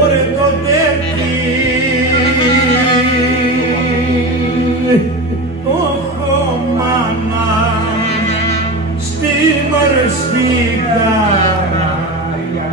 Ωρε το τέκι, όχο μάνα, στην ορεστή καράγια,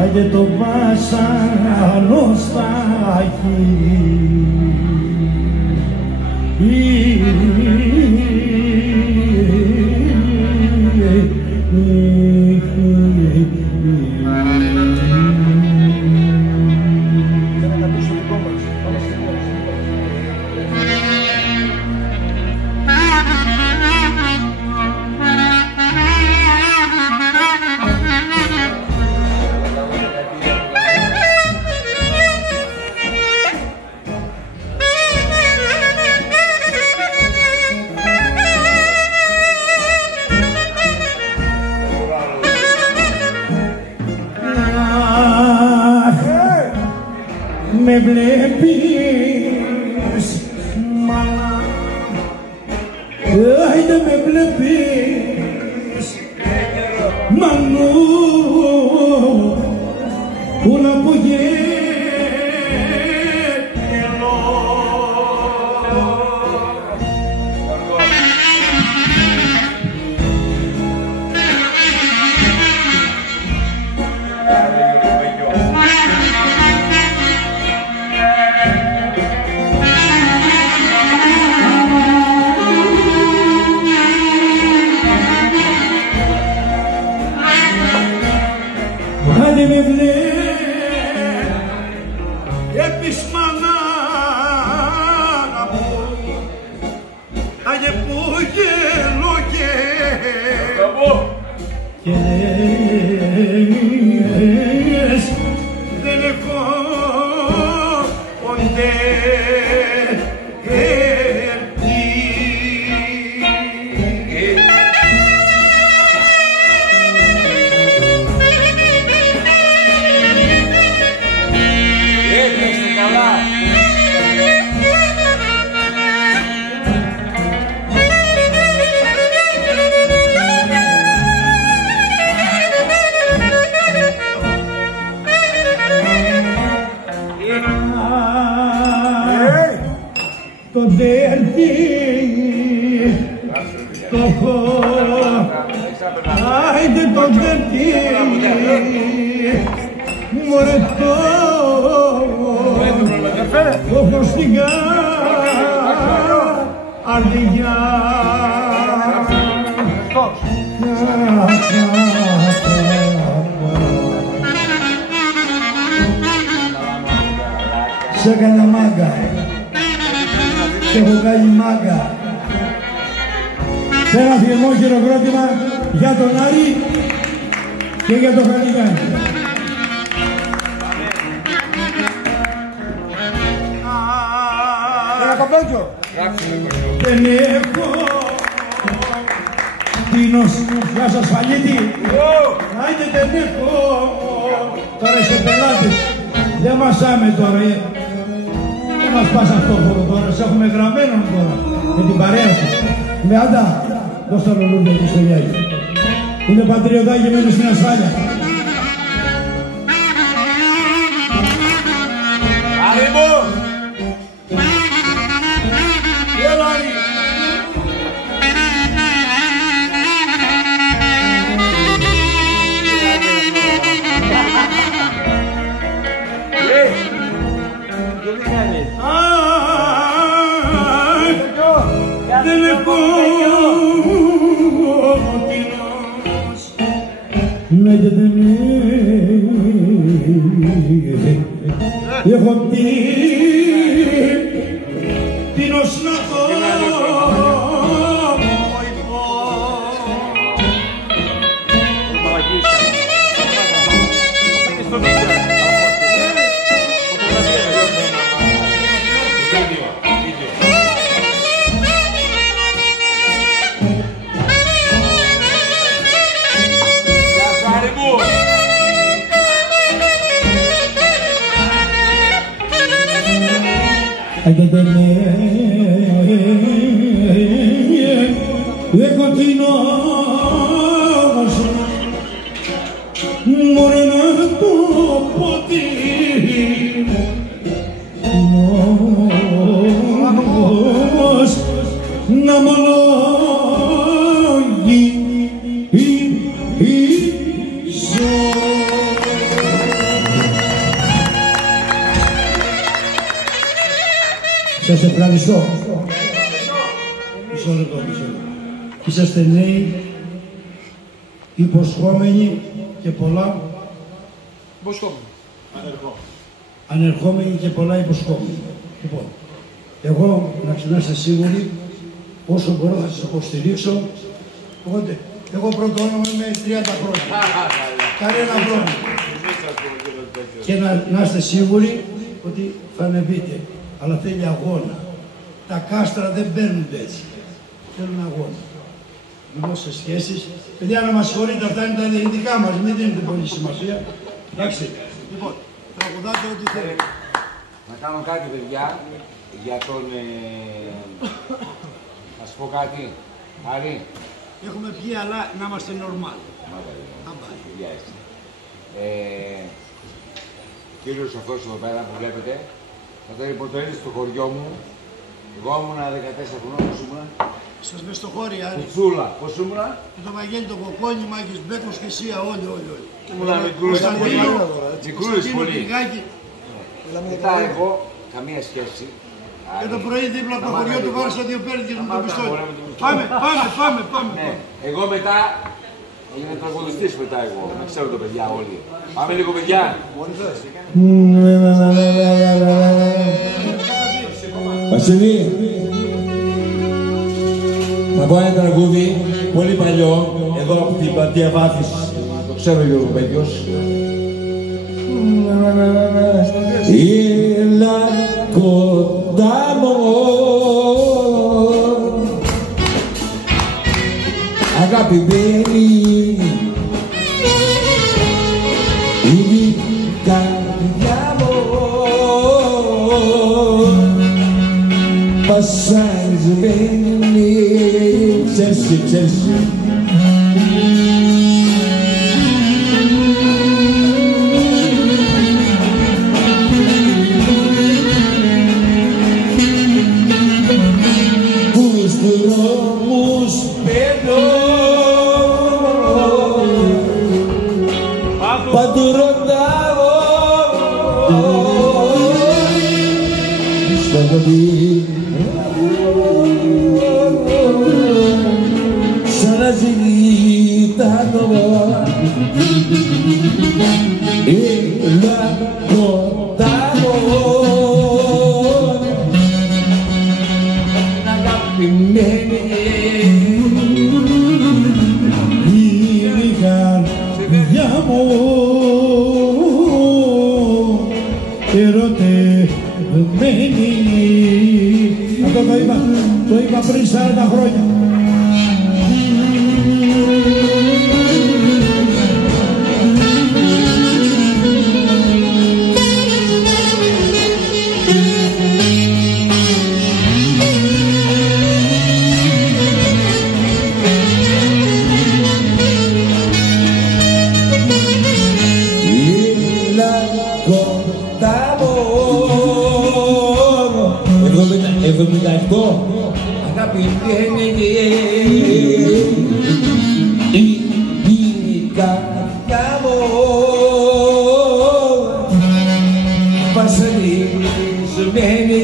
Άγιε το βάσανο στα με βλέπεις μάνα, άιντε με βλέπεις μανού, όλα που γέλω. Άντε με βλέπεις μάνα μου, άγιε που γελώ και λες δεν έχω ποτέ το δέρτη το έχω, άιντε το δέρτη μωρέ το έχω στην καρδιά. Σε έκανα μάγκα, σε έχω κάνει μάγκα. Σε ένα θερμό χειροκρότημα για τον Άρη και για τον Χαλιγάνη. Ένα κομπλόκιο. Δεν έχω τίνος, γεια σας Φαλίτη. Άιντε δεν έχω, τώρα είσαι πελάτης. Δεν μασάμε τώρα. μας πας αυτόφορο τώρα, σε έχουμε γραμμένο τώρα, με την παρέα σου. Με άντα, δώσ' τα ρολούδια εκεί στο Γιάννη. Είναι πατριωτάκι μένει στην ασφάλεια. Άρη μου! Έλα, Άρη! Έχω τίνος να το έχω τίνος μωρέ να το ποτήρι να μ' ολόγησω. Σας ευχαριστώ. Μισό λεπτό. Είσαστε νέοι, υποσχόμενοι και πολλά. Υποσχόμενοι. Ανερχόμενοι και πολλά υποσχόμενοι. Λοιπόν, εγώ να είστε σίγουροι, όσο μπορώ θα σας υποστηρίξω. Οπότε, εγώ πρώτο όνομα είμαι 30 χρόνια. Κανένα πρόβλημα. Και να είστε σίγουροι ότι θα ανεβείτε. Αλλά θέλει αγώνα. Τα κάστρα δεν παίρνονται έτσι. Θέλουν αγώνα. Δημόσιες σχέσεις. Παιδιά, να μας συγχωρείτε, αυτά είναι τα δικά μας. Μην δίνετε πολύ σημασία. Εντάξει. Λοιπόν, τραγουδάτε ό,τι θέλετε. Να κάνω κάτι, παιδιά, για τον... να σου πω κάτι. Άρη. Έχουμε πιει, αλλά να είμαστε normal. Κύριος αυτός εδώ πέρα που βλέπετε, όταν υποτελεί στο χωριό μου, εγώ ήμουν 14 χρονών, πώς ήμουνα. Σας μες στο χώρι, Άρη. Κουτσούλα, πώς ήμουνα. Με το Βαγγέλη, το Κοκόνι, Μάκης Μπέκος και εσύ, όλοι. Ήμουνα μικρούς πολύ. Μικρούς πολύ. Μετά εγώ, καμία σχέση. Και το πρωί δίπλα από το χωριό του βάρωσα 2 πέρδι και το πιστόλι. Πάμε. Εγώ μετά, έγινα τραγουδιστής μετά εγώ. Να ξέρω το παιδιά όλοι. Πάμε λίγο παιδιά. Βασίλη, θα πω ένα τραγούδι πολύ παλιό, εδώ από την πλατεία Βάθης, το ξέρω Γιώργο Πέγγιος. Έλα κοντά μου, αγαπημένη, είναι η καρδιά μου, βασανισμένη, ξέρεις. Παντού ρωτάω στα παιδί σαν να ζητάνω έλα κοντά μου αγαπημένη ερωτευμένη. Αυτό το είπα πριν 40 χρόνια. κοντά μου 78 αγαπημένη η καρδιά μου βασανισμένη